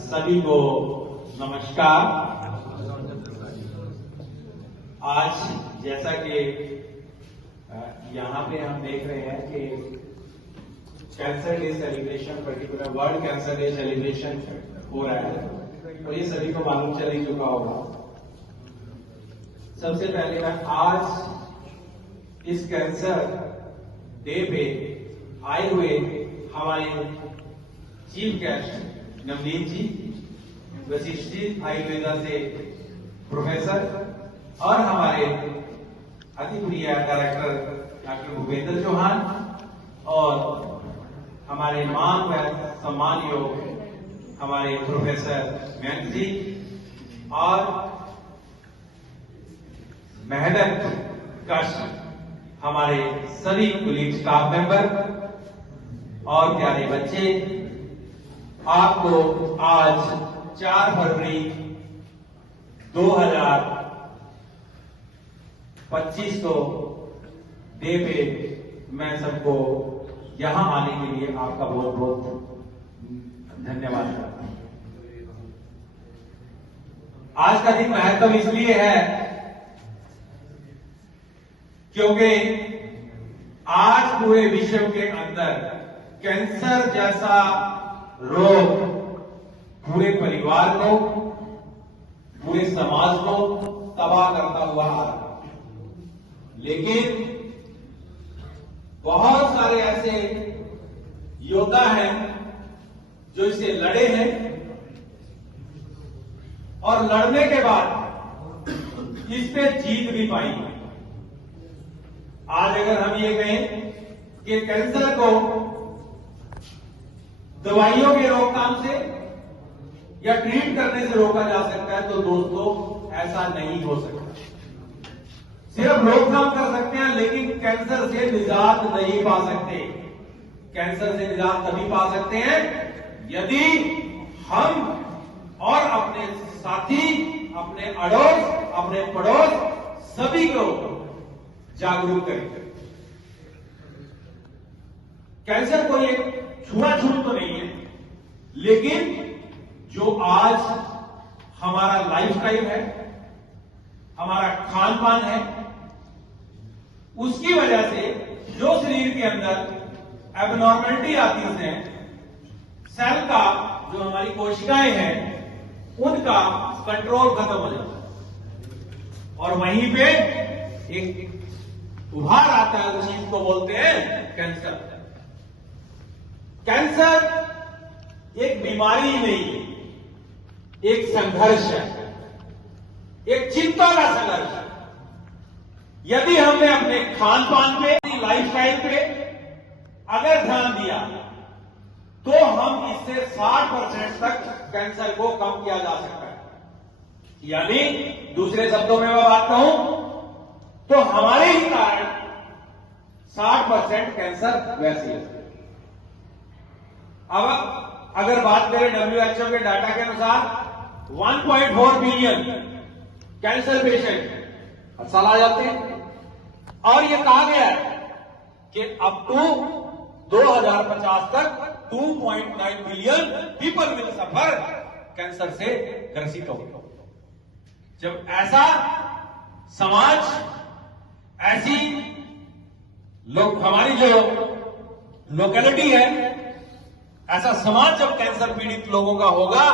सभी को नमस्कार। आज जैसा कि यहाँ पे हम देख रहे हैं कि cancer day celebration, particular world cancer day celebration हो रहा है, तो ये सभी को मालूम चल ही चुका होगा। सबसे पहले मैं आज इस कैंसर डे पे आए हुए हमारे चीफ गेस्ट नवनीत जी, वशिष्ठ आयुर्वेदा से प्रोफेसर, और हमारे अति प्रिय डायरेक्टर डॉक्टर भूपेंद्र चौहान, और हमारे मान व सम्मान योग हमारे प्रोफेसर मयंक जी, और मेहनत कश हमारे सभी कुलीग स्टाफ मेंबर और प्यारे बच्चे, आपको आज 4 फरवरी 2025 को डे पे मैं सबको यहां आने के लिए आपका बहुत बहुत धन्यवाद करता हूं। आज का दिन महत्व इसलिए है क्योंकि आज पूरे विश्व के अंदर कैंसर जैसा रोग पूरे परिवार को, पूरे समाज को तबाह करता हुआ आ रहा है। लेकिन बहुत सारे ऐसे योद्धा हैं जो इसे लड़े हैं, और लड़ने के बाद इस पे जीत भी पाई है। आज अगर हम ये कहें कि कैंसर को दवाइयों के रोकथाम से या ट्रीट करने से रोका जा सकता है, तो दोस्तों ऐसा नहीं हो सकता। सिर्फ रोकथाम कर सकते हैं, लेकिन कैंसर से निजात नहीं पा सकते। कैंसर से निजात तभी पा सकते हैं यदि हम और अपने साथी, अपने अड़ोस, अपने पड़ोस सभी को जागरूक करें। कैंसर कोई एक छुआछूत तो नहीं है, लेकिन जो आज हमारा लाइफस्टाइल है, हमारा खान पान है, उसकी वजह से जो शरीर के अंदर एबनॉर्मलिटी आती है, सेल का जो हमारी कोशिकाएं हैं उनका कंट्रोल खत्म हो जाता है, और वहीं पे एक उभार आता है, उस चीज को बोलते हैं कैंसर। कैंसर एक बीमारी नहीं है, एक संघर्ष है, एक चिंता का संघर्ष है। यदि हमने अपने खान पान पे, लाइफस्टाइल पे अगर ध्यान दिया तो हम इससे 60% तक कैंसर को कम किया जा सकता है। यानी दूसरे शब्दों में मैं बात कहूं तो हमारे ही कारण 60% कैंसर वैसी है। अब अगर बात करें WHO के डाटा के अनुसार 1.4 बिलियन कैंसर पेशेंट हर साल आ जाते हैं, और ये कहा गया है कि अप टू 2050 तक 2.9 billion people will suffer cancer से ग्रसित होंगे। जब ऐसा समाज, ऐसी लोग, हमारी जो लोकेलिटी है, ऐसा समाज जब कैंसर पीड़ित लोगों का होगा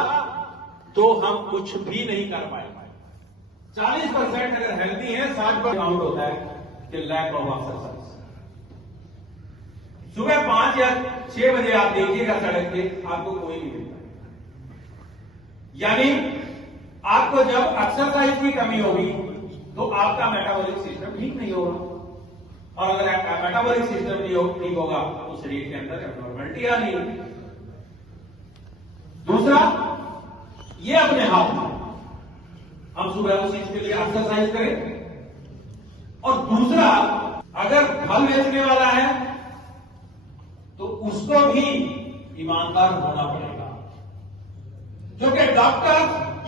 तो हम कुछ भी नहीं कर पाएंगे। 40% अगर हेल्दी है, 60% काउंट होता है कि लैक ऑफ एक्सरसाइज। सुबह 5 या 6 बजे आप देखिएगा सड़क पे, आपको कोई नहीं मिलता। यानी आपको जब एक्सरसाइज की कमी होगी तो आपका मेटाबॉलिक सिस्टम ठीक नहीं होगा, और अगर आपका मेटाबॉलिक सिस्टम ठीक होगा तो शरीर के अंदर एबनॉर्मलिटी आनी है। दूसरा, ये अपने हाथ में हम सुबह उस चीज के लिए एक्सरसाइज करें। और दूसरा, अगर फल बेचने वाला है तो उसको भी ईमानदार होना पड़ेगा, क्योंकि डॉक्टर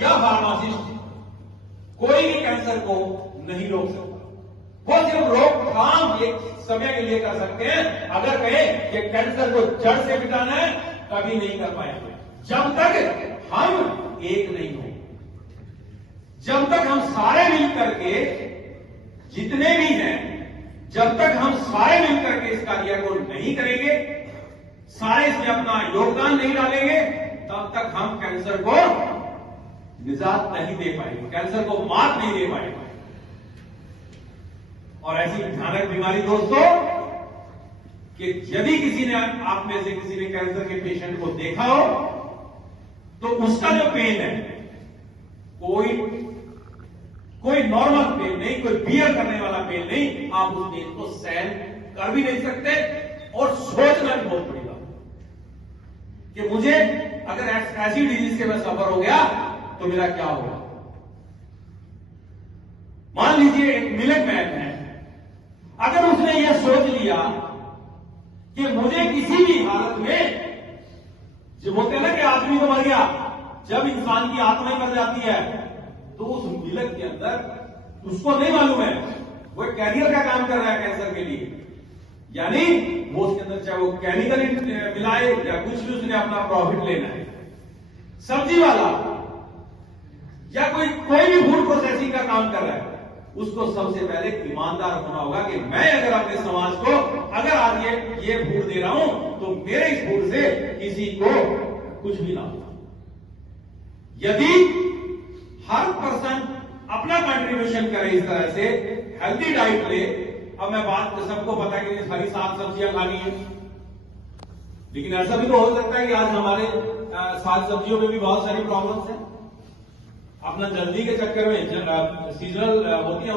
या फार्मासिस्ट कोई भी कैंसर को नहीं रोक सकता। वो सिर्फ रोकथाम एक समय के लिए कर सकते हैं। अगर कहें कि कैंसर को जड़ से मिटाना है, कभी नहीं कर पाएंगे। जब तक हम एक नहीं हो। जब तक हम सारे मिल करके, जितने भी हैं, जब तक हम सारे मिल करके इस कार्य को नहीं करेंगे, सारे इसमें अपना योगदान नहीं डालेंगे, तब तक हम कैंसर को निजात नहीं दे पाएंगे, कैंसर को मात नहीं दे पाएंगे। और ऐसी भयानक बीमारी दोस्तों कि यदि किसी ने, आप में से किसी ने कैंसर के पेशेंट को देखा हो, तो उसका जो पेन है, कोई नॉर्मल पेन नहीं, कोई बियर करने वाला पेन नहीं, आप उस पेन को सहन कर भी नहीं सकते और सोचना भी बहुत पड़ेगा कि मुझे अगर ऐसी डिजीज के मैं सफर हो गया तो मेरा क्या होगा। मान लीजिए एक मिलिट मैन है, अगर उसने यह सोच लिया कि मुझे किसी भी हालत में, जो बोलते हैं ना कि आदमी तो मर गया, जब इंसान की आत्मा ही मर जाती है तो उस मिलक के अंदर उसको नहीं मालूम है वो एक कैरियर का काम कर रहा है कैंसर के लिए, यानी वो उसके अंदर चाहे वो केमिकल मिलाए या कुछ भी उसने अपना प्रॉफिट लेना है। सब्जी वाला या कोई भी फूड प्रोसेसिंग का काम कर रहा है, उसको सबसे पहले ईमानदार होना होगा कि मैं अगर अपने समाज को अगर आज ये फूड दे रहा हूं तो मेरे इस फूड से किसी को कुछ भी ना हो। यदि हर पर्सन अपना कंट्रीब्यूशन करे इस तरह से, हेल्दी डाइट ले। अब मैं बात, सबको पता है कि हरी साग सब्जियां खानी है, लेकिन ऐसा भी तो हो सकता है कि आज हमारे साग सब्जियों में भी बहुत सारी प्रॉब्लम्स हैं। अपना जल्दी के चक्कर में सीजनल होती है